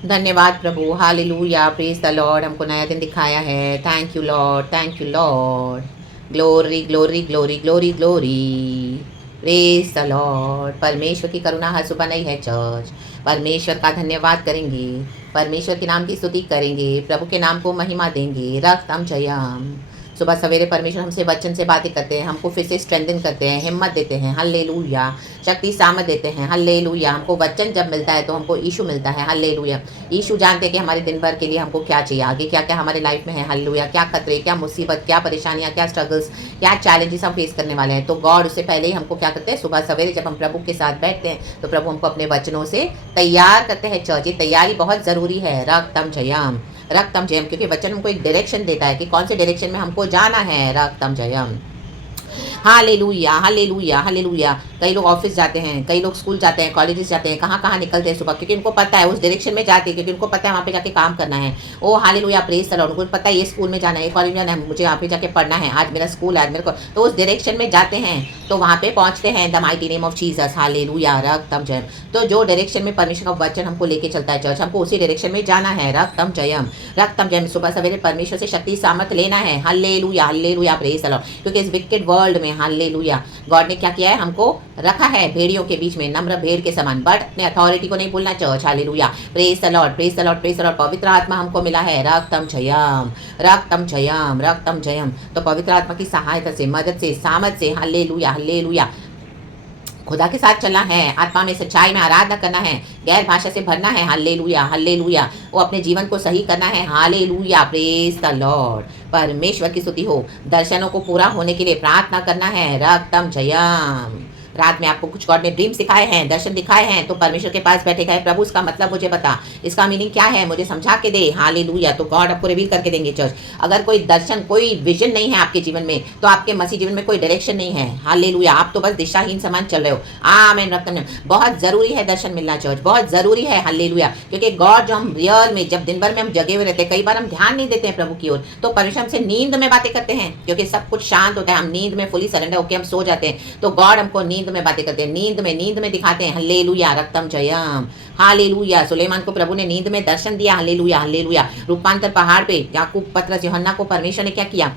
धन्यवाद प्रभु, hallelujah, praise the Lord. हमको नया दिन दिखाया है। Thank you Lord, thank you Lord. Glory glory glory glory glory, praise the Lord. परमेश्वर की करुणा हर सुबह नई है चर्च। परमेश्वर का धन्यवाद करेंगे, परमेश्वर के नाम की स्तुति करेंगे, प्रभु के नाम को महिमा देंगे। रक्तम जयम। सुबह सवेरे परमेश्वर हमसे वचन से बातें करते हैं, हमको फिर से स्ट्रेंथन करते हैं, हिम्मत देते हैं। हल्लेलुया। शक्ति सामर्थ देते हैं। हल्लेलुया। हमको वचन जब मिलता है तो हमको यीशु मिलता है। हल्लेलुया। यीशु जानते हैं कि हमारे दिन भर के लिए हमको क्या चाहिए, आगे क्या क्या हमारे लाइफ में है। हल्लेलुया। क्या खतरे, क्या मुसीबत, क्या परेशानियां, क्या स्ट्रगल्स, क्या चैलेंजेस हम फेस करने वाले हैं। तो गॉड उससे पहले ही हमको क्या करते हैं, सुबह सवेरे जब हम प्रभु के साथ बैठते हैं तो प्रभु हमको अपने वचनों से तैयार करते हैं। चर्च, ये तैयारी बहुत ज़रूरी है। रक्तम जयम, रक्तम जयम, क्योंकि वचन हमको एक डायरेक्शन देता है कि कौन से डायरेक्शन में हमको जाना है। रक्तम जयम। Hallelujah, hallelujah, hallelujah. कई लोग ऑफिस जाते हैं, कई लोग स्कूल जाते हैं, कॉलेजेस जाते हैं, कहाँ कहाँ निकलते हैं सुबह, क्योंकि उनको पता है उस डायरेक्शन में जाते हैं, क्योंकि उनको पता है वहाँ पे जाके काम करना है। ओ हालेलुया, प्रेज द लॉर्ड। उनको पता है ये स्कूल में जाना है, ये कॉलेज में जाना है, मुझे यहाँ पे जाके पढ़ना है, आज मेरा स्कूल है, आज मेरे को, तो उस डायरेक्शन में जाते हैं तो वहाँ पे पहुँचते हैं। The mighty name of Jesus. Hallelujah, रक्तम जयम। तो जो डायरेक्शन में परमेश्वर का वचन हमको लेके चलता है चर्च, हमको उसी डायरेक्शन में जाना है। रक्तम जयम, रक्तम जयम। सुबह सवेरे परमेश्वर से शक्ति सामर्थ लेना है। Hallelujah, hallelujah, praise the Lord. क्योंकि इस विकेड वर्ल्ड में हालेलुया गॉड ने क्या किया है, हमको रखा है भेड़ियों के बीच में, नम्र भेड़ के समान, बट अपने अथॉरिटी को नहीं भूलना church. Hallelujah, praise the Lord, praise the Lord, praise the Lord. पवित्र आत्मा हमको मिला है। रक्तम जयम, रक्तम जयम, रक्तम जयम। तो पवित्र आत्मा की सहायता से, मदद से, सामर्थ से, हालेलुया, हालेलुया, खुदा के साथ चलना है, आत्मा में सच्चाई में आराधना करना है, गैर भाषा से भरना है। Hallelujah, hallelujah. वो अपने जीवन को सही करना है। Hallelujah, praise the Lord. परमेश्वर की स्तुति हो। दर्शनों को पूरा होने के लिए प्रार्थना करना है। रक्तम जयम। रात में आपको कुछ गॉड ने ड्रीम्स दिखाए हैं, दर्शन दिखाए हैं, तो परमेश्वर के पास बैठे गए, प्रभु इसका मतलब मुझे बता, इसका मीनिंग क्या है, मुझे समझा के दे। हालेलुया। तो गॉड आपको रिवील करके देंगे चर्च। अगर कोई दर्शन, कोई विजन नहीं है आपके जीवन में, तो आपके मसीह जीवन में कोई डायरेक्शन नहीं है। हालेलुया। आप तो बस दिशाहीन समान चल रहे हो। आमीन। रक्तम। बहुत जरूरी है दर्शन मिलना चर्च, बहुत जरूरी है। हालेलुया। क्योंकि गॉड जो हम रियल में, जब दिन भर में हम जगे हुए रहते हैं, कई बार हम ध्यान नहीं देते हैं प्रभु की ओर, तो परमेश्वर हमसे नींद में बातें करते हैं, क्योंकि सब कुछ शांत होता है, हम नींद में फुली सरेंडर होकर हम सो जाते हैं। तो गॉड हमको नींद में बातें करते हैं, नींद में दिखाते हैं। हल्लेलुया, रक्तम जयम। हालेलुया। सुलेमान को प्रभु ने नींद में दर्शन दिया। Hallelujah, hallelujah. रूपांतर पहाड़ पे याकूब, पतरस, यूहन्ना को परमेश्वर ने क्या किया,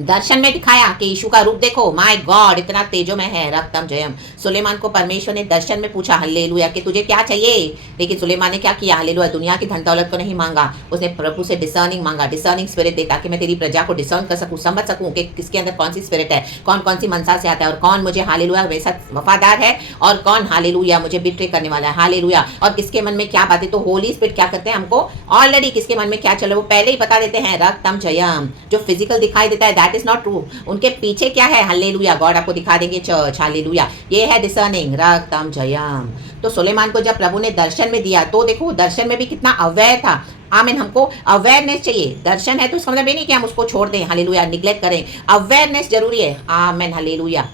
दर्शन में दिखाया कि यीशु का रूप देखो, माय गॉड इतना तेजो में है। रक्तम जयम। सुलेमान को परमेश्वर ने दर्शन में पूछा, हल्लेलुया, कि तुझे क्या चाहिए, लेकिन सुलेमान ने क्या किया, हल्लेलुया, दुनिया की धन दौलत को नहीं मांगा, उसने प्रभु से डिसर्निंग मांगा, डिसर्निंग स्पिरिट दे, ताकि मैं तेरी प्रजा को डिसर्न कर सकूं, समझ सकूं कि किसके अंदर कौन सी स्पिरिट है, कौन कौन सी मनसा से आता है, और कौन मुझे हालेलुया मेरे साथ वफादार है, और कौन हालेलुया मुझे बिट्रे करने वाला है। हालेलुया। और किसके मन में क्या बातें, तो होली स्पिरिट क्या करते हैं, हमको ऑलरेडी किसके मन में क्या चल रहा है वो पहले ही बता देते हैं। रक्तम जयम। जो फिजिकल दिखाई देता है दैट इज नॉट ट्रू, उनके पीछे क्या है। हल्लेलुया। गॉड आपको दिखा देंगे चर्च। हालेलुया। ये है डिसर्निंग। रक्तम जयम। तो सुलेमान को जब प्रभु ने दर्शन में दिया, तो देखो दर्शन में भी कितना अवेयर था। आमीन। हमको अवेयरनेस चाहिए। दर्शन है तो उसका मतलब ये नहीं कि हम उसको छोड़ दें, हालेलुया, निग्लेक्ट करें। अवेयरनेस जरूरी है। आमीन, हालेलुया,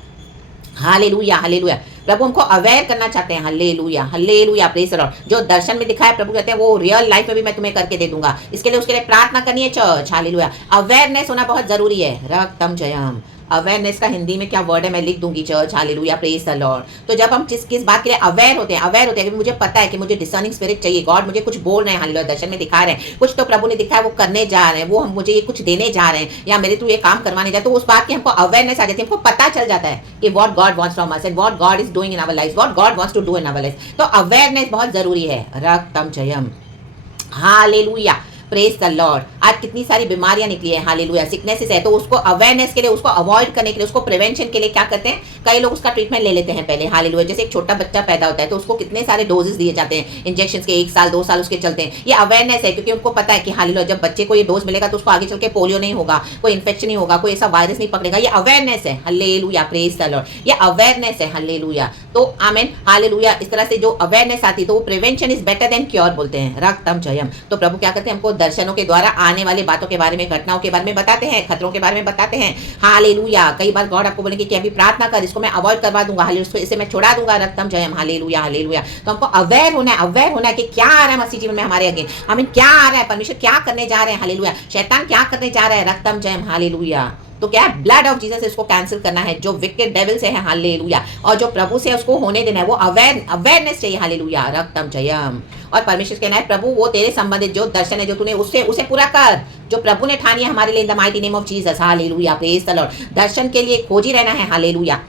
हालेलुया, हालेलुया। प्रभु हमको अवेयर करना चाहते हैं। Hallelujah, hallelujah, praise the Lord. जो दर्शन में दिखाया प्रभु कहते हैं वो रियल लाइफ में भी मैं तुम्हें करके दे दूंगा। इसके लिए उसके लिए प्रार्थना करनी है चर्च। हालेलुया। अवेयरनेस होना बहुत जरूरी है। रक्तम जयम। अवेयरनेस का हिंदी में क्या वर्ड है मैं लिख दूंगी church. Hallelujah, praise the Lord. तो जब हम किस बात के लिए अवेयर होते हैं, अवेयर होते हैं कि मुझे पता है कि मुझे डिसर्निंग स्पिरिट चाहिए, गॉड मुझे कुछ बोल रहे हैं, हालेलुया, दर्शन में दिखा रहे हैं, कुछ तो प्रभु ने दिखाया वो करने जा रहे हैं, वो हम मुझे ये कुछ देने जा रहे हैं, या मेरे थ्रू ये काम करवाने जा रहे हैं, तो उस बात की हमको अवेयरनेस आ जाती है, हमको पता चल जाता है कि what God wants from us and what God is doing in our life, what God wants to do in our life. तो अवेयरनेस बहुत जरूरी है। रक्तम जयम। Hallelujah, praise the Lord. आज कितनी सारी बीमारियां निकली है, हालेलुया, सिकनेसेस है, तो उसको अवेयरनेस के लिए, उसको अवॉइड करने के लिए, उसको प्रिवेंशन के लिए क्या करते हैं, कई लोग उसका ट्रीटमेंट ले लेते हैं पहले। हालेलुया। जैसे एक छोटा बच्चा पैदा होता है तो उसको कितने सारे डोजेस दिए जाते हैं, इंजेक्शन के, 1 साल 2 साल उसके चलते हैं। ये अवेयरनेस है, क्योंकि उनको पता है कि हालेलुया जब बच्चे को ये डोज मिलेगा तो उसको आगे चल के पोलियो नहीं होगा, कोई इन्फेक्शन नहीं होगा, कोई ऐसा वायरस नहीं पकड़ेगा। ये अवेयरनेस है। Hallelujah, praise the Lord. ये अवेयरनेस है। हल्लेलुया। तो आमीन, हालेलुया। इस तरह से जो अवेयरनेस आती है तो वो prevention is better than cure बोलते हैं। रक्तम जयम। तो प्रभु क्या करते हैं, हमको दर्शनों के द्वारा आने वाली बातों के बारे में, घटनाओं के बारे में बताते हैं, खतरों के बारे में बताते हैं। हालेलुया। कई बार गॉड आपको बोलेंगे कि अभी प्रार्थना कर, इसको मैं अवॉइड करवा दूंगा, हालेलुया, इसे मैं छुड़ा दूंगा। रक्तम जयम। Hallelujah, hallelujah. तो हमको अवेयर होना है, अवेयर होना है कि क्या आ रहा है मसीह जीवन में हमारे आगे, हमें क्या आ रहा है, परमेश्वर क्या करने जा रहे हैं। हालेलुया। शैतान क्या करने जा रहा है। रक्तम जयम। हालेलुया। तो क्या है, ब्लड ऑफ जीसस इसको कैंसिल करना है, जो विकेट डेविल से है, हालेलुया, और जो प्रभु से उसको होने देना है, वो अवेयरनेस चाहिए, हालेलुया, रक्तम जयम। और परमेश्वर कहना है प्रभु वो तेरे संबंधित जो दर्शन है जो तूने उससे उसे पूरा कर, जो प्रभु ने ठानी है हमारे लिए, in the mighty name of Jesus, hallelujah, praise the Lord. दर्शन के लिए खोजी रहना है, hallelujah,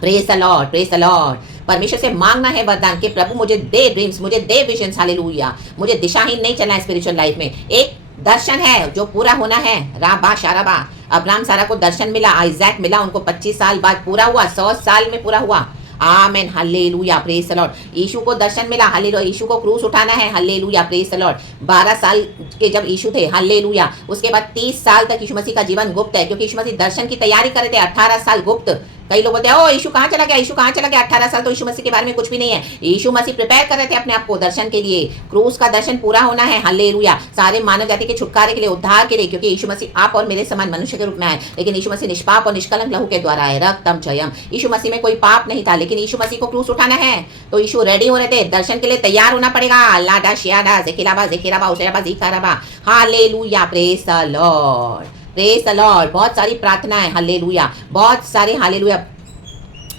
praise the Lord, praise the Lord. परमेश्वर से मांगना है वरदान कि प्रभु मुझे दे ड्रीम्स, मुझे दे विजन्स, हालेलुया, मुझे दिशाहीन नहीं चलना है स्पिरिचुअल लाइफ में। एक दर्शन है जो पूरा होना है, राबा शाराबा। अब्राहम सारा को दर्शन मिला, आइजैक मिला, उनको 25 साल बाद पूरा हुआ, 100 साल में पूरा हुआ, आमेन, हालेलुया, प्रेज द लॉर्ड। यीशु को दर्शन मिला, हालेलुया, यीशु को क्रूस उठाना है, हालेलुया, प्रेज द लॉर्ड। 12 साल के जब यीशु थे, हालेलुया, उसके बाद 30 साल तक यीशु मसीह का जीवन गुप्त है, क्योंकि यीशु मसीह दर्शन की तैयारी कर रहे थे, 18 साल गुप्त। कई लोग बोलते हैं ओ यीशु कहाँ चला गया, यीशु कहाँ चला गया, 18 साल तो यीशु मसीह के बारे में कुछ भी नहीं है। यीशु मसीह प्रिपेयर कर रहे थे अपने आप को दर्शन के लिए, क्रूस का दर्शन पूरा होना है, हालेलुया, सारे मानव जाति के छुटकारे के लिए, उद्धार के लिए, क्योंकि यीशु मसीह आप और मेरे समान मनुष्य के रूप में आए, लेकिन यीशु मसीह निष्पाप और निष्कलंक लहू के द्वारा आए, रक्तम जयम। यीशु मसीह में कोई पाप नहीं था, लेकिन यीशु मसीह को क्रूस उठाना है, तो यीशु रेडी हो रहे थे, दर्शन के लिए तैयार होना पड़ेगा, लाडा शियाडा जेकिलाबा जेकिराबा उशराबा जीकाराबा, hallelujah, praise the Lord, praise the Lord. बहुत सारी प्रार्थनाएं, हालेलुया, बहुत सारे, हालेलुया,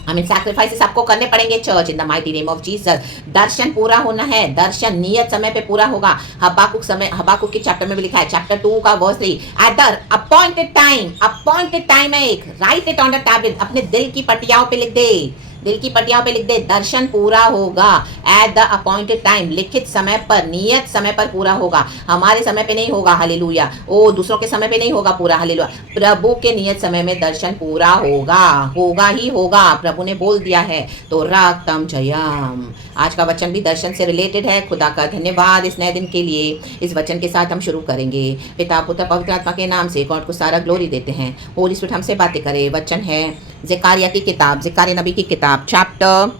हमें सैक्रिफाइसेस आपको करने पड़ेंगे church, in the mighty name of Jesus. दर्शन पूरा होना है, दर्शन नियत समय पे पूरा होगा। हबाकुक के चैप्टर में भी लिखा है, चैप्टर 2 का verse 3, at the appointed time है एक, write it on the tablet, अपने दिल की पटियाओं पे लिख दे, दिल की पटियाओं पे लिख दे, दर्शन पूरा होगा एट द अपॉइंटेड टाइम, लिखित समय पर, नियत समय पर पूरा होगा, हमारे समय पे नहीं होगा, हालेलुया, ओ दूसरों के समय पे नहीं होगा पूरा, हालेलुया, प्रभु के नियत समय में दर्शन पूरा होगा, होगा ही होगा, प्रभु ने बोल दिया है, तो राक्तम जयम। आज का वचन भी दर्शन से रिलेटेड है। खुदा का धन्यवाद इस नए दिन के लिए। इस वचन के साथ हम शुरू करेंगे। पिता पुत्र पवित्र आत्मा के नाम से गॉड को सारा ग्लोरी देते हैं। होली स्पिरिट हमसे बातें करे। वचन है ज़करिया की किताब, ज़करिया नबी की किताब, चैप्टर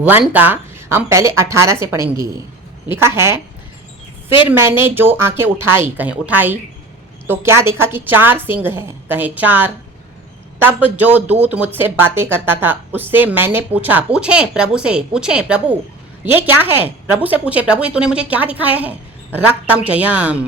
1 का हम पहले 18 से पढ़ेंगे। लिखा है, फिर मैंने जो आंखें उठाई, कहें उठाई, तो क्या देखा कि 4 सिंह हैं, कहें 4। तब जो दूत मुझसे बातें करता था उससे मैंने पूछा, पूछें प्रभु से, पूछें प्रभु ये क्या है, प्रभु से पूछे, प्रभु ये तूने मुझे क्या दिखाया है, रक्तम जयम।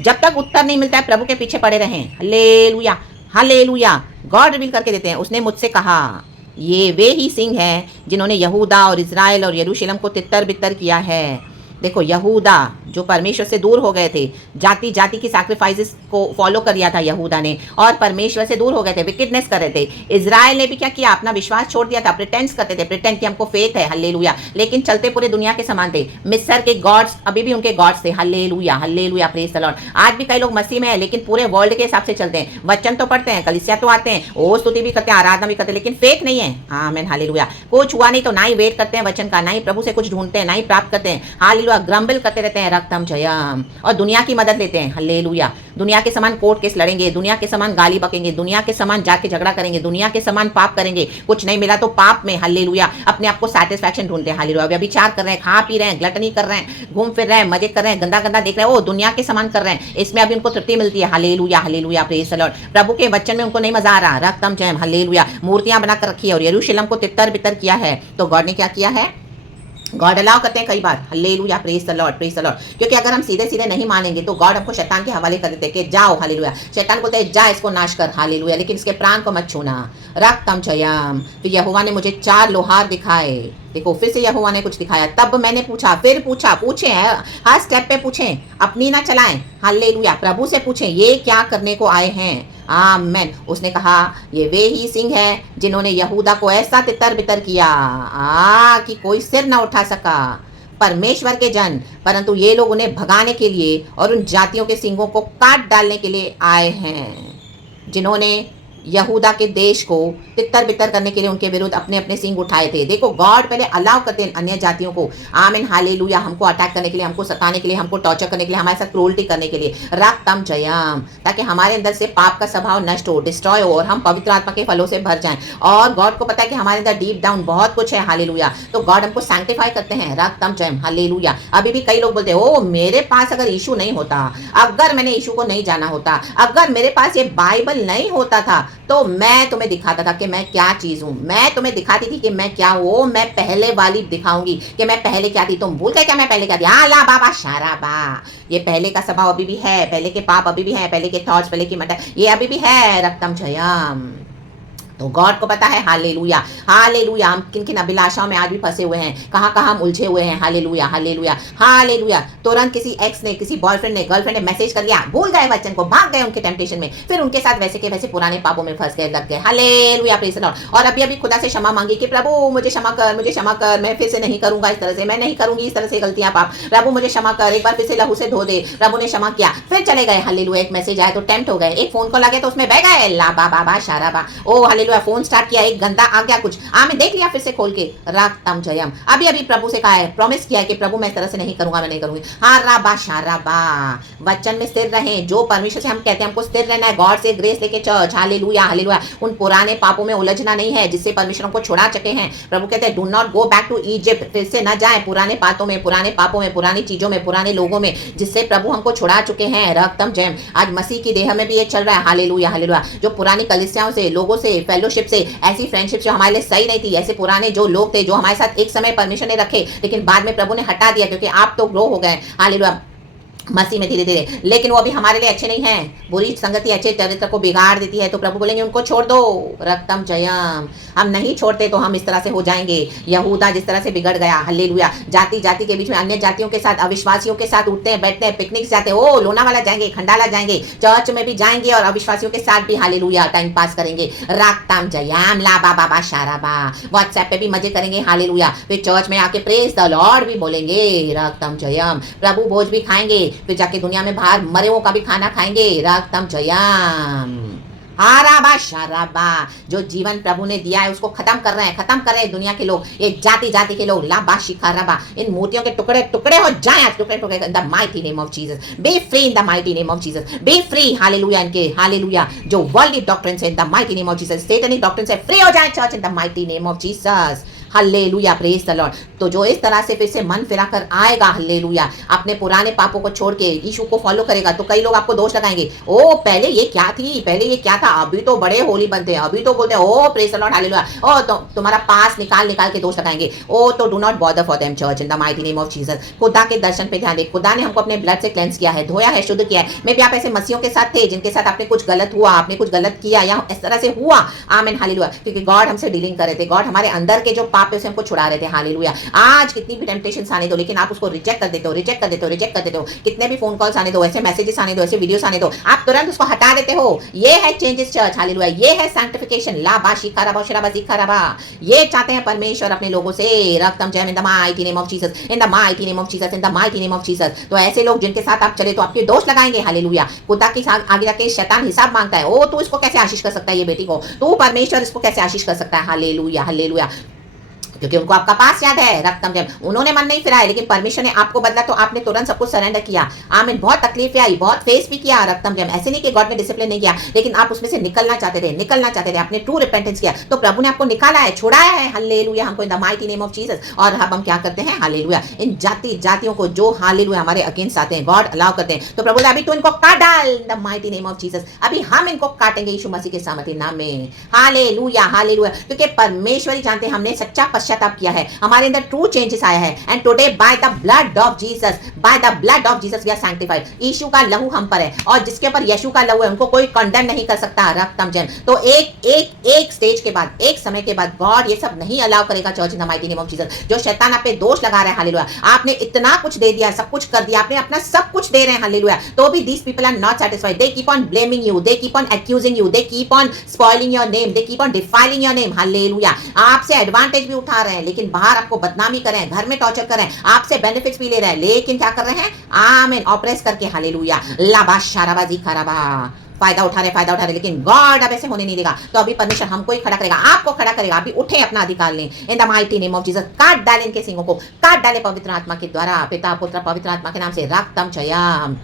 जब तक उत्तर नहीं मिलता है प्रभु के पीछे पड़े रहें, हालेलुया, हालेलुया, गॉड रिवील करके देते हैं। उसने मुझसे कहा, ये वे ही सिंह हैं जिन्होंने यहूदा और इज़राइल और यरूशलेम को तितर बितर किया है। देखो, यहूदा जो परमेश्वर से दूर हो गए थे, जाति जाति की सैक्रिफाइसेस को फॉलो कर लिया था यहूदा ने, और परमेश्वर से दूर हो गए थे, विकेडनेस कर रहे थे। इजराइल ने भी क्या किया, अपना विश्वास छोड़ दिया था, प्रिटेंड्स करते थे, प्रिटेंड कि हमको फेथ है, हल्लेलुया, लेकिन चलते पूरे दुनिया के समान थे। मिस्र के गॉड्स अभी भी उनके गॉड्स थे, hallelujah, hallelujah, praise the Lord. आज भी कई लोग मसीह में है, लेकिन पूरे वर्ल्ड के हिसाब से चलते हैं। वचन तो पढ़ते हैं, कलीसिया तो आते हैं, ओ स्तुति भी करते हैं, आराधना भी करते हैं, लेकिन फेथ नहीं है। आमीन, हालेलुया। कुछ हुआ नहीं तो ना ही वेट करते हैं वचन का, ना ही प्रभु से कुछ ढूंढते हैं, ना ही प्राप्त करते हैं, हालेलुया, ग्रम्बल करते रहते हैं, रक्तम जयम, और दुनिया की मदद लेते हैं, हल्लेलुया। दुनिया के समान कोर्ट केस लड़ेंगे, दुनिया के समान गाली बकेंगे, दुनिया के समान जाके झगड़ा करेंगे, दुनिया के समान पाप करेंगे, कुछ नहीं मिला तो पाप में, हल्लेलुया, अपने आप को सैटिस्फैक्शन ढूंढते हैं, हालेलुया, व्यभिचार कर रहे हैं, खा पी रहे हैं, ग्लटनी कर रहे हैं, घूम फिर रहे हैं, मजे कर रहे हैं, गंदा गंदा देख रहे हैं, ओ दुनिया के समान कर रहे हैं, इसमें अभी उनको तृप्ति मिलती है, hallelujah, hallelujah, praise the Lord. प्रभु के वचन में उनको नहीं मजा आ रहा, रक्तम जयम, हालेलुया। मूर्तियां बनाकर रखी है और यरूशलेम को तितर बितर किया है, तो गॉड ने क्या किया है, गॉड अलाउ करते हैं कई बार, hallelujah, praise the Lord, praise the Lord. क्योंकि अगर हम सीधे सीधे नहीं मानेंगे तो गॉड हमको शैतान के हवाले कर देते हैं कि जाओ, हालेलुया, शैतान बोलते हैं जा इसको नाश कर, हालेलुया, लेकिन इसके प्राण को मत छूना, रक्तम जयम। फिर यहोवा ने मुझे 4 लोहार दिखाए। देखो, फिर से यहोवा ने कुछ दिखाया। तब मैंने पूछा, फिर पूछा, पूछे, हर स्टेप पे पूछें, अपनी ना चलाएं, हालेलुया, प्रभु से पूछें ये क्या करने को आए हैं, आमेन। उसने कहा, ये वे ही सिंह हैं जिन्होंने यहूदा को ऐसा तितर बितर किया कि कोई सिर न उठा सका, परमेश्वर के जन, परंतु ये लोग उन्हें भगाने के लिए और उन जातियों के सिंगों को काट डालने के लिए आए हैं, जिन्होंने यहूदा के देश को तितर बितर करने के लिए उनके विरुद्ध अपने अपने सिंग उठाए थे। देखो, गॉड पहले अलाउ करते हैं अन्य जातियों को, आमीन, हालेलुया, हमको अटैक करने के लिए, हमको सताने के लिए, हमको टॉर्चर करने के लिए, हमारे साथ क्रूरल्टी करने के लिए, रक्तम जयम, ताकि हमारे अंदर से पाप का स्वभाव नष्ट हो, डिस्ट्रॉय हो, और हम पवित्र आत्मा के फलों से भर जाएं। और गॉड को पता है कि हमारे अंदर डीप डाउन बहुत कुछ है, हालेलुया, तो गॉड हमको सैंक्टिफाई करते हैं, रक्तम जयम, हालेलुया। अभी भी कई लोग बोलते हैं, ओ मेरे पास अगर यीशु नहीं होता, अगर मैंने यीशु को नहीं जाना होता, अगर मेरे पास ये बाइबल नहीं होता था, तो मैं तुम्हें दिखाता था कि मैं क्या चीज हूँ, मैं तुम्हें दिखाती थी कि मैं क्या हूँ, मैं पहले वाली दिखाऊंगी कि मैं पहले क्या थी। तुम भूल गए क्या मैं पहले क्या थी? ला बाबा शाराबा। ये पहले का स्वभाव अभी भी है, पहले के पाप अभी भी है, पहले के थॉट्स, पहले की मटर ये अभी भी है। रक्तम जयम। तो गॉड को पता है। Hallelujah, hallelujah. हम किन किन अभिलाषाओं में आज भी फंसे हुए हैं, कहाँ कहाँ हम उलझे हुए हैं। Hallelujah, hallelujah, hallelujah. तुरंत किसी एक्स ने, किसी बॉयफ्रेंड ने, गर्लफ्रेंड ने मैसेज कर दिया, भूल गए वचन को, भाग गए उनके टेम्पटेशन में, फिर उनके साथ वैसे के वैसे पुराने पापों में फंस गए, लग गए। Hallelujah, praise the Lord. और अभी अभी खुदा से क्षमा मांगी कि प्रभु मुझे क्षमा कर, मुझे क्षमा कर, मैं फिर से नहीं करूंगा इस तरह से, मैं नहीं करूंगी इस तरह से गलतियां पाप। प्रभु मुझे क्षमा कर, एक बार फिर से लहू से धो दे। प्रभु ने क्षमा किया, फिर चले गए। हालेलुया। एक मैसेज आया तो टेम्प्ट हो गए, एक फोन कॉल आ गया तो उसमें बह गए। ला बाबा शाराबा। ओ हालेलुया। फोन स्टार्ट किया, एक गंदा आ गया कुछ, मैं देख लिया फिर से खोल के। रातम जयम। अभी अभी प्रभु से कहा है, प्रॉमिस किया है कि प्रभु मैं इस तरह से नहीं करूंगा, मैं नहीं करूंगी। हाँ राबा शाराबा। वचन में स्थिर रहें, जो परमेश्वर से हम कहते हैं हमको स्थिर रहना है, गॉड से ग्रेस लेके चर्च। Hallelujah, hallelujah. उन पुराने पापों में उलझना नहीं है जिससे परमेश्वर हमको छुड़ा चुके हैं। प्रभु कहते हैं do not go back to Egypt, फिर से न जाए पुराने पापों में, पुराने पापों में, पुरानी चीजों में, पुराने लोगों में, जिससे प्रभु हमको छुड़ा चुके हैं। रक्तम जयम। आज मसीह की देह में भी ये चल रहा है। Hallelujah, hallelujah. जो पुरानी कलीसियाओं से, लोगों से, फेलोशिप से, ऐसी फ्रेंडशिप जो हमारे लिए सही नहीं थी, ऐसे पुराने जो लोग थे जो हमारे साथ एक समय परमेश्वर ने रखे लेकिन बाद में प्रभु ने हटा दिया, क्योंकि आप तो ग्रो हो गए। हालेलुया, मसीह में धीरे धीरे, लेकिन वो अभी हमारे लिए अच्छे नहीं हैं। बुरी संगति अच्छे चरित्र को बिगाड़ देती है, तो प्रभु बोलेंगे उनको छोड़ दो। रक्तम जयम। हम नहीं छोड़ते तो हम इस तरह से हो जाएंगे। यहूदा जिस तरह से बिगड़ गया। हालेलुया। जाति जाति के बीच में अन्य जातियों के साथ, अविश्वासियों के साथ उठते हैं, बैठते हैं, पिकनिक जाते हैं, ओ लोनावाला जाएंगे, खंडाला जाएंगे, चर्च में भी जाएंगे और अविश्वासियों के साथ भी हालेलुया टाइम पास करेंगे। रक्तम जयम। ला बाबा शाराबा। व्हाट्सएप पे भी मजे करेंगे। हालेलुया। फिर चर्च में आके प्रेज द लॉर्ड भी बोलेंगे। रक्तम जयम। प्रभु भोज भी खाएंगे, फिर जाके दुनिया में बाहर मरे हुओं का भी खाना खाएंगे। रक्तम जयम। हाराबा शाराबा। जो जीवन प्रभु ने दिया है उसको खत्म कर रहे हैं, खत्म कर रहे हैं दुनिया के लोग, ये जाति जाति के लोग। लाबा शिखाराबा। इन मूर्तियों के टुकड़े टुकड़े हो जाएं आज, टुकड़े टुकड़े in the mighty name of Jesus. Be free in the mighty name of Jesus. Be free. Hallelujah. इनके हालेलुया जो वर्ल्डली डॉक्ट्रिन है in the mighty name of Jesus, satanic doctrine से फ्री हो जाए church in the mighty name of Jesus. Hallelujah, praise the Lord. तो जो इस तरह से फिर से मन फिरा कर आएगा, हालेलुया, अपने पुराने पापों को छोड़ के यीशु को फॉलो करेगा, तो कई लोग आपको दोष लगाएंगे, ओ पहले ये क्या थी, पहले ये क्या था, अभी तो बड़े होली बनते हैं, अभी तो बोलते हैं ओ प्रेज द लॉर्ड, हालेलुया। ओ तो तुम्हारा पास निकाल निकाल के दोष लगाएंगे। ओ तो do not bother for them church in the mighty name of Jesus. खुदा के दर्शन पे ध्यान दे। खुदा ने हमको अपने ब्लड से क्लेंस किया है, धोया है, शुद्ध किया है। मे भी आप ऐसे मसीहों के साथ थे जिनके साथ आपने कुछ गलत हुआ, आपने कुछ गलत किया या इस तरह से हुआ। आमीन, हालेलुया। क्योंकि गॉड हमसे डीलिंग कर रहे थे, गॉड हमारे अंदर के जो पाप है उसे हमको छुड़ा रहे थे। हालेलुया। आज कितनी भी टेम्पटेशंस आने दो, लेकिन आप उसको रिजेक्ट कर देते हो, रिजेक्ट कर देते हो, रिजेक्ट कर देते हो। कितने भी फोन कॉल्स आने दो, ऐसे मैसेजेस आने दो, ऐसे वीडियोस आने दो, आप तुरंत उसको हटा देते हो। ये है चेंजेस चर्च। हालेलुया। ये है सैंक्टिफिकेशन। लाबा शिखाराबा शिराबा शिखाराबा। ये चाहते हैं परमेश्वर अपने लोगों से। रक्तम जयम in the mighty name of Jesus, in the mighty name of Jesus, in the mighty name of Jesus. तो ऐसे लोग जिनके साथ आप चले तो आपके दोष लगाएंगे। हालेलुया। खुदा के साथ आगे जाके शैतान हिसाब मांगता है, ओ तू इसको कैसे आशीष कर सकता है, ये बेटी को तू परमेश्वर इसको कैसे आशीष कर सकता है। Hallelujah, hallelujah. क्योंकि उनको आपका पास याद है। रक्तम जयम। उन्होंने मन नहीं फिराया, लेकिन परमेश्वर ने आपको बदला तो आपने तुरंत सब कुछ सरेंडर किया। आमीन। बहुत तकलीफें आई, बहुत फेस भी किया। रक्तम जयम। ऐसे नहीं कि गॉड ने डिसिप्लिन नहीं किया, लेकिन आप उसमें से निकलना चाहते थे, निकलना चाहते थे, आपने ट्रू रिपेंटेंस किया, तो प्रभु ने आपको निकाला है, छुड़ाया है। हालेलुया। हमको इन the mighty name of Jesus. और अब हम क्या करते हैं, हालेलुया, इन जातियों को जो हालेलुया हमारे अगेंस्ट आते हैं, गॉड अलाउ करते हैं, तो प्रभु ने अभी तो इनको काट डाल इन the mighty name of Jesus. अभी हम इनको काटेंगे यीशु मसीह के सामर्थ्य नाम में। Hallelujah, hallelujah. क्योंकि परमेश्वर ही जानते हैं हमने सच्चा पश्चाताप किया है, हमारे अंदर ट्रू चेंजेस आया है। And today by the blood of Jesus, by the blood of Jesus we are sanctified. Yeshu का लहू हम पर है, और जिसके ऊपर यीशु का लहू है उनको कोई कंडेम नहीं कर सकता। रक्तम जयम। तो एक स्टेज के बाद, एक समय के बाद गॉड ये सब नहीं अलाउ करेगा church in the mighty name of Jesus. जो शैतान आप पे दोष लगा रहा है, हालेलुया, आपने इतना कुछ दे दिया, सब कुछ कर दिया, आपने अपना सब कुछ दे रहे हैं, हालेलुया, तो भी these people are not satisfied. They keep on blaming you, they keep on accusing you, they keep on spoiling your name, they keep on defiling your name. Hallelujah. आपसे एडवांटेज भी उठा रहे हैं, लेकिन बाहर आपको बदनामी कर रहे हैं, घर में टॉर्चर कर रहे हैं, आपसे बेनिफिट्स भी ले रहे हैं, लेकिन क्या कर रहे हैं, आमीन, ऑपरेस करके। हालेलुया। लाबा शाराबाजी खराबा। फायदा उठा रहे, लेकिन गॉड अब ऐसे होने नहीं देगा। तो अभी परमेश्वर हमको ही खड़ा करेगा, आपको खड़ा करेगा। अभी उठे, अपना अधिकार लें इन the mighty name of Jesus. काट डाले इनके सिंगों को, काट डाले पवित्र आत्मा के द्वारा, पिता पुत्र पवित्र आत्मा के नाम से। रक्तम जयम।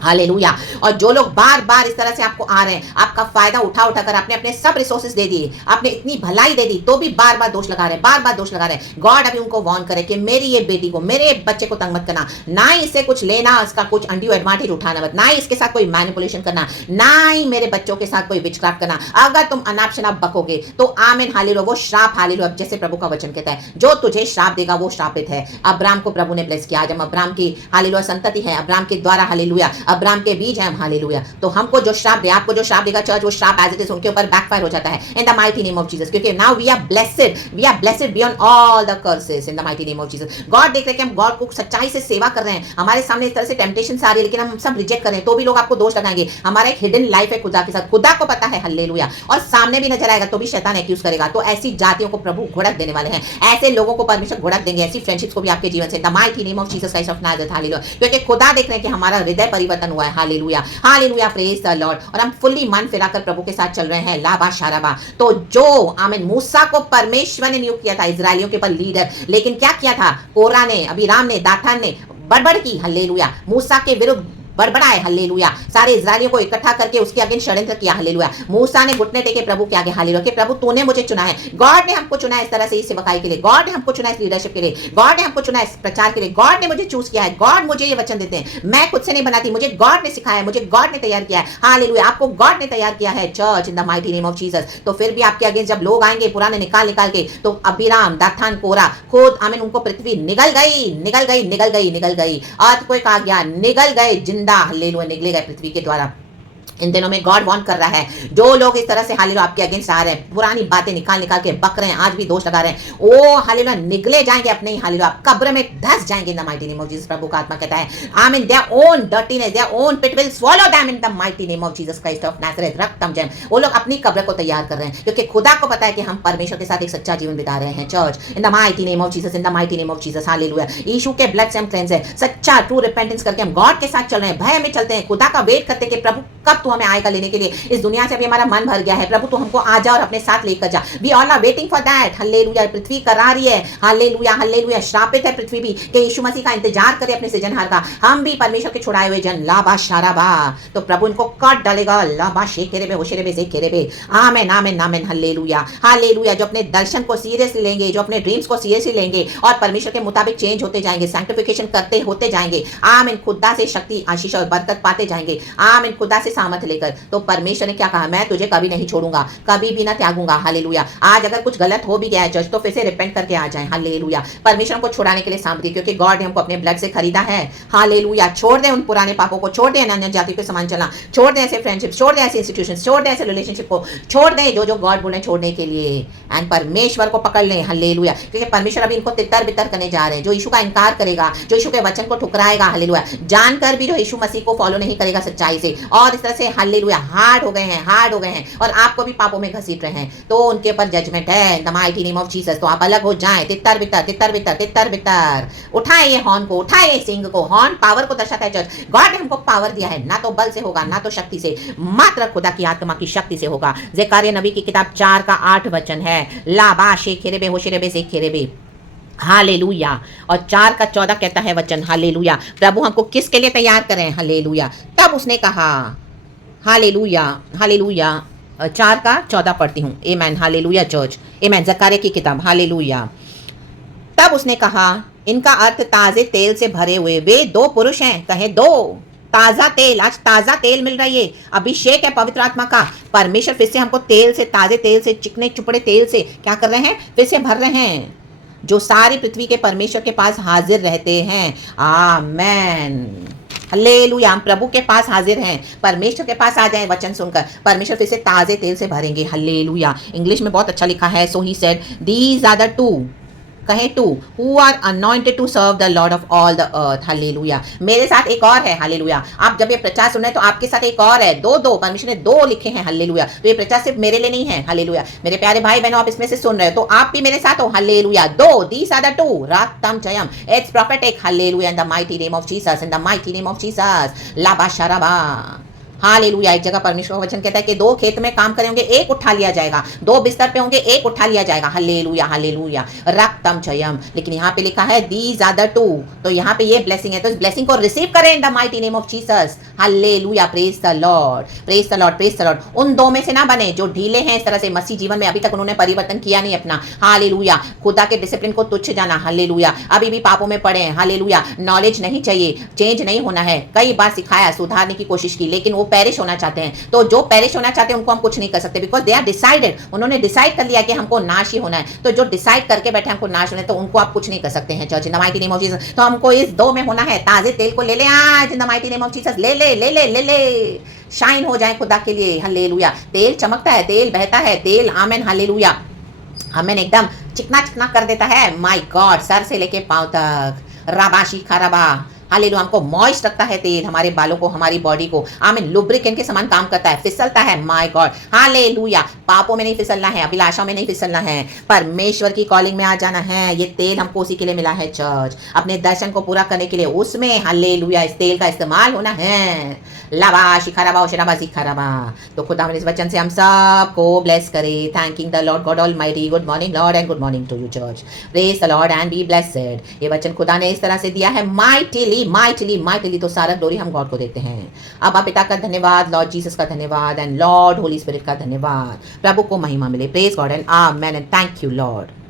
हालेलुया। और जो लोग बार बार इस तरह से आपको आ रहे हैं, आपका फायदा उठा उठा कर आपने अपने सब रिसोर्सेज दे दिए, आपने इतनी भलाई दे दी, तो भी बार बार दोष लगा रहे हैं, बार बार दोष लगा रहे हैं। गॉड अभी उनको वार्न करे कि मेरी ये बेटी को, मेरे बच्चे को तंग मत करना, ना ही इससे कुछ लेना, इसका कुछ अंडियो एडवांटेज उठाना मत, ना ही इसके साथ कोई मैनिपुलेशन करना, ना ही मेरे बच्चों के साथ कोई विचक्राफ्ट करना। अगर तुम अनाप शनाप बकोगे तो आमीन हालेलुया, वो श्राप हालेलुया, जैसे प्रभु का वचन कहता है, जो तुझे श्राप देगा वो श्रापित है। अब्राम को प्रभु ने ब्लेस किया। आज हम अब्राम की हालेलुया संतति है, अब्राम के द्वारा हालेलुया, अब्राम के बीज है हम, हालेलुया। तो हमको जो श्राप दे, आपको जो श्राप देगा चर्च, वो श्राप एज इट इज उनके ऊपर बैकफायर हो जाता है in the mighty name of Jesus, क्योंकि now we are blessed beyond all the curses in the mighty name of Jesus. God देख रहे हैं कि हम गॉड को सच्चाई से सेवा कर रहे हैं, हमारे सामने इस तरह से टेम्पटेशन आ रही है, लेकिन हम सब रिजेक्ट कर रहे हैं, तो भी लोग आपको दोष लगाएंगे। हमारा एक हिडन लाइफ है खुदा के साथ, खुदा को पता है, हालेलुया। और सामने भी नजर आएगा तो भी शैतान एक्यूज करेगा। तो ऐसी जातियों को प्रभु घुड़क देने वाले हैं, ऐसे लोगों को परमेश्वर घुड़क देंगे, ऐसी फ्रेंडशिप्स को भी आपके जीवन से the mighty name of Jesus Christ of Nazareth, hallelujah. क्योंकि खुदा देख रहे हैं कि हमारा हृदय परिवर्तन हुआ है, hallelujah hallelujah, praise the Lord. और हम फुल्ली मन फिराकर प्रभु के साथ चल रहे हैं, लाबा शाराबा। तो जो आमीन, मूसा को परमेश्वर ने नियुक्त किया था इजरायलियों के ऊपर लीडर, लेकिन क्या किया था, कोरा ने, अबीराम ने, दाथान ने बड़बड़ की, हालेलुया, मूसा के विरुद्ध बड़बड़ाए, हालेलुया, सारे इजरायलियों को इकट्ठा करके उसके अगेंस्ट षड्यंत्र किया, हालेलुया। मूसा ने घुटने टेके प्रभु के आगे, हालेलुया, कि प्रभु तूने मुझे चुना है, गॉड ने हमको चुना है इस तरह से इस सेवकाई के लिए, गॉड ने हमको चुना है इस लीडरशिप के लिए, गॉड ने हमको चुना है इस प्रचार के लिए, गॉड ने मुझे चूज किया है, गॉड मुझे ये वचन देते हैं, मैं खुद से नहीं बनाती, मुझे गॉड ने सिखाया है, मुझे गॉड ने तैयार किया है, हालेलुया। आपको गॉड ने तैयार किया है church in the mighty name of Jesus. तो फिर भी आपके अगेंस्ट जब लोग आएंगे पुराने निकाल निकाल के, तो अबीराम, दाथान, कोरा, खुद आमीन, उनको पृथ्वी निगल गई, निगल गई, निगल गई, निगल गई, अर्थक्वेक आ गया, निगल गए जिंदा, हालेलुया, निगले गए पृथ्वी के द्वारा। इन दिनों में गॉड वार्न कर रहा है, जो लोग इस तरह से हालेलुया आपके अगेंस्ट आ रहे हैं, पुरानी बातें निकाल निकाल के बक रहे हैं, आज भी दोष लगा रहे हैं, ओ हालेलुया निगले जाएंगे अपने ही, हालेलुया कब्र में धस जाएंगे in the mighty name of Jesus. प्रभु का आत्मा कहता है आमीन, their own dirtiness, their own pit will swallow them in the mighty name of Jesus Christ of Nazareth, रक्तम जैम। वो लोग अपनी कब्र को तैयार कर रहे हैं, क्योंकि खुदा को पता है कि हम परमेश्वर के साथ एक सच्चा जीवन बिता रहे हैं church in the mighty name of Jesus, in the mighty name of Jesus, hallelujah. Yeshu के ब्लड से हम क्लेंस है, सच्चा ट्रू रिपेंटेंस करके हम गॉड के साथ चल रहे हैं, भय में चलते हैं, खुदा का वेट करते हैं कि प्रभु कब तू हमें आएगा लेने के लिए। इस दुनिया से अभी हमारा मन भर गया है, प्रभु तू हमको आ जा और अपने साथ लेकर जा। We all are waiting for that, hallelujah. पृथ्वी करा रही है, हालेलुया हालेलुया, श्रापित है पृथ्वी भी कि यीशु मसीह का इंतजार करे अपने सृजनहार का। हम भी परमेश्वर के छुड़ाए हुए जन, लाबा शाराबा, तो प्रभु इनको काट डालेगा, लाबा शेकेरे बे होशेरे बे जेकेरे बे, आमेन आमेन आमेन, हालेलुया हालेलुया। जो अपने दर्शन को सीरियसली लेंगे, जो अपने ड्रीम्स को सीरियसली लेंगे और परमेश्वर के मुताबिक चेंज होते जाएंगे, सैंक्टिफिकेशन करते होते जाएंगे, आमीन, खुदा से शक्ति, आशीष और बरकत पाते जाएंगे, आमीन, खुदा से सामर्थ लेकर। तो परमेश्वर ने क्या कहा, मैं तुझे कभी नहीं छोड़ूंगा, कभी भी ना त्यागूंगा, हालेलुया। आज अगर कुछ गलत हो भी गया है चर्च, तो फिर से रिपेंट करके आ जाएं, हालेलुया। परमेश्वर को छुड़ाने के लिए सामर्थ्य, क्योंकि गॉड ने हमको अपने ब्लड से खरीदा है, हालेलुया। छोड़ दें उन पुराने पापों को, छोड़ दें अन्य जातियों के समान चलना, छोड़ दें ऐसे फ्रेंडशिप, छोड़ दें ऐसे इंस्टीट्यूशन, छोड़ दें ऐसे रिलेशनशिप को, छोड़ दें जो जो गॉड बोले छोड़ने के लिए, एंड परमेश्वर को पकड़ लें, हालेलुया। क्योंकि परमेश्वर अभी इनको तितर बितर करने जा रहे हैं। जो यीशु का इनकार करेगा, जो यीशु के वचन को ठुकराएगा, हालेलुया, जानकर भी जो यीशु मसीह को फॉलो नहीं करेगा सच्चाई से, और इस तरह से हालेलुया हार्ड हो गए हैं, हार्ड हो गए हैं, और आपको भी पापों में घसीट रहे हैं, तो उनके ऊपर जजमेंट है in the mighty name of Jesus. तो आप अलग हो जाएं, तितर बितर, तितर बितर, तितर बितर। उठाए ये हॉर्न को, उठाए ये सिंग को। हॉर्न पावर को दर्शाता है चर्च। गॉड ने हमको पावर दिया है, ना तो बल से होगा, ना तो शक्ति से, मात्र खुदा की आत्मा की शक्ति से होगा। ज़करिया नबी की किताब 4 का 8 वचन है, लाबा शेखेरेबे होशेरेबे सेखेरेबे, हालेलुया। और 4 का 14 कहता है वचन, हालेलुया। प्रभु हमको किसके लिए तैयार करें, हालेलुया। तब उसने कहा, हालेलुया हालेलुया, 4 का 14 पढ़ती हूँ, आमेन, हालेलुया चर्च, आमेन। ज़करिया की किताब, हालेलुया। तब उसने कहा, इनका अर्थ ताजे तेल से भरे हुए वे 2 पुरुष हैं, कहे 2 ताजा तेल। आज ताजा तेल मिल रहा है, अभिषेक है पवित्र आत्मा का। परमेश्वर फिर से हमको तेल से, ताजे तेल से, चिकने चुपड़े तेल से क्या कर रहे हैं, फिर से भर रहे हैं, जो सारी पृथ्वी के परमेश्वर के पास हाजिर रहते हैं, आमेन, हालेलुया। हम प्रभु के पास हाजिर हैं, परमेश्वर के पास आ जाएं वचन सुनकर, परमेश्वर फिर से ताजे तेल से भरेंगे, हालेलुया। इंग्लिश में बहुत अच्छा लिखा है, so he said these are the 2, कहे 2 who are anointed to serve the Lord of all the earth, hallelujah. मेरे साथ एक और है, हालेलुया। आप जब ये प्रचार सुन रहे हैं तो आपके साथ एक और है, 2 परमेश्वर ने 2 लिखे हैं, हालेलुया। तो ये प्रचार सिर्फ मेरे लिए नहीं है, हालेलुया। मेरे प्यारे भाई बहनों, आप इसमें से सुन रहे हो तो आप भी मेरे साथ हो, हालेलुया। 2 दीस आर द 2 रातम जयम, it's prophetic, hallelujah, in the mighty name of Jesus, in the mighty name of Jesus, लाबा शराबा। हालेलुया। एक जगह परमेश्वर का वचन कहता है कि 2 खेत में काम करे होंगे, एक उठा लिया जाएगा, 2 बिस्तर पे होंगे, एक उठा लिया जाएगा। Hallelujah hallelujah. रक्तम जयम। लेकिन यहाँ पे लिखा है दीज आर द 2, तो यहाँ पे ये ब्लेसिंग है, तो इस ब्लेसिंग को रिसीव करें इन the mighty name of Jesus. Hallelujah. Praise the Lord, praise the Lord, praise the Lord. उन 2 में से ना बने जो ढीले हैं इस तरह से मसीह जीवन में, अभी तक उन्होंने परिवर्तन किया नहीं अपना। हालेलुया। खुदा के डिसिप्लिन को तुच्छ जाना। हालेलुया। अभी भी पापों में पड़े हैं। हालेलुया। नॉलेज नहीं चाहिए, चेंज नहीं होना है, कई बार सिखाया, सुधारने की कोशिश की, लेकिन वो पेरिश होना चाहते हैं। तो जो पेरिश होना चाहते हैं उनको हम कुछ नहीं कर सकते, बिकॉज दे आर डिसाइडेड। उन्होंने डिसाइड कर लिया कि हमको नाश ही होना है। तो जो डिसाइड करके बैठे हमको नाश होना है, तो उनको आप कुछ नहीं कर सकते हैं। Church in the mighty name of Jesus. तो हमको इस 2 में होना है। ताजे तेल को ले ले आज इन the mighty name of Jesus. ले ले ले ले ले ले, शाइन हो जाए खुदा के लिए। हालेलुया। तेल चमकता है, तेल बहता है, तेल आमेन हालेलुया हमें एकदम चिकना चिकना कर देता है। माय गॉड, सर से लेके पांव तक। राबाशी खराबा। हालेलुया। हमको मॉइस्ट रखता है तेल, हमारे बालों को, हमारी बॉडी को। आमीन। लुब्रिकेंट के समान काम करता है, फिसलता है। My God hallelujah. पापों में नहीं फिसलना है, अभिलाषा में नहीं फिसलना है, परमेश्वर की कॉलिंग में आ जाना है। ये तेल हमको उसी के लिए मिला है चर्च, अपने दर्शन को पूरा करने के लिए उसमें हालेलुया इस तेल का इस्तेमाल होना है। लाबा शिखाराबा शराबा सिखाराबा। तो खुदा इस वचन से हम सबको ब्लेस करे। Thanking the Lord God Almighty. Good morning Lord and good morning to you church. Praise the Lord and be blessed. ये वचन खुदा ने इस तरह से दिया है माइटिली माइटिली माइटिली, तो सारा ग्लोरी हम गॉड को देते हैं। अब आप पिता का धन्यवाद, लॉर्ड जीसस का धन्यवाद एंड लॉर्ड होली स्पिरिट का धन्यवाद। प्रभु को महिमा मिले। Praise God and amen and thank you Lord.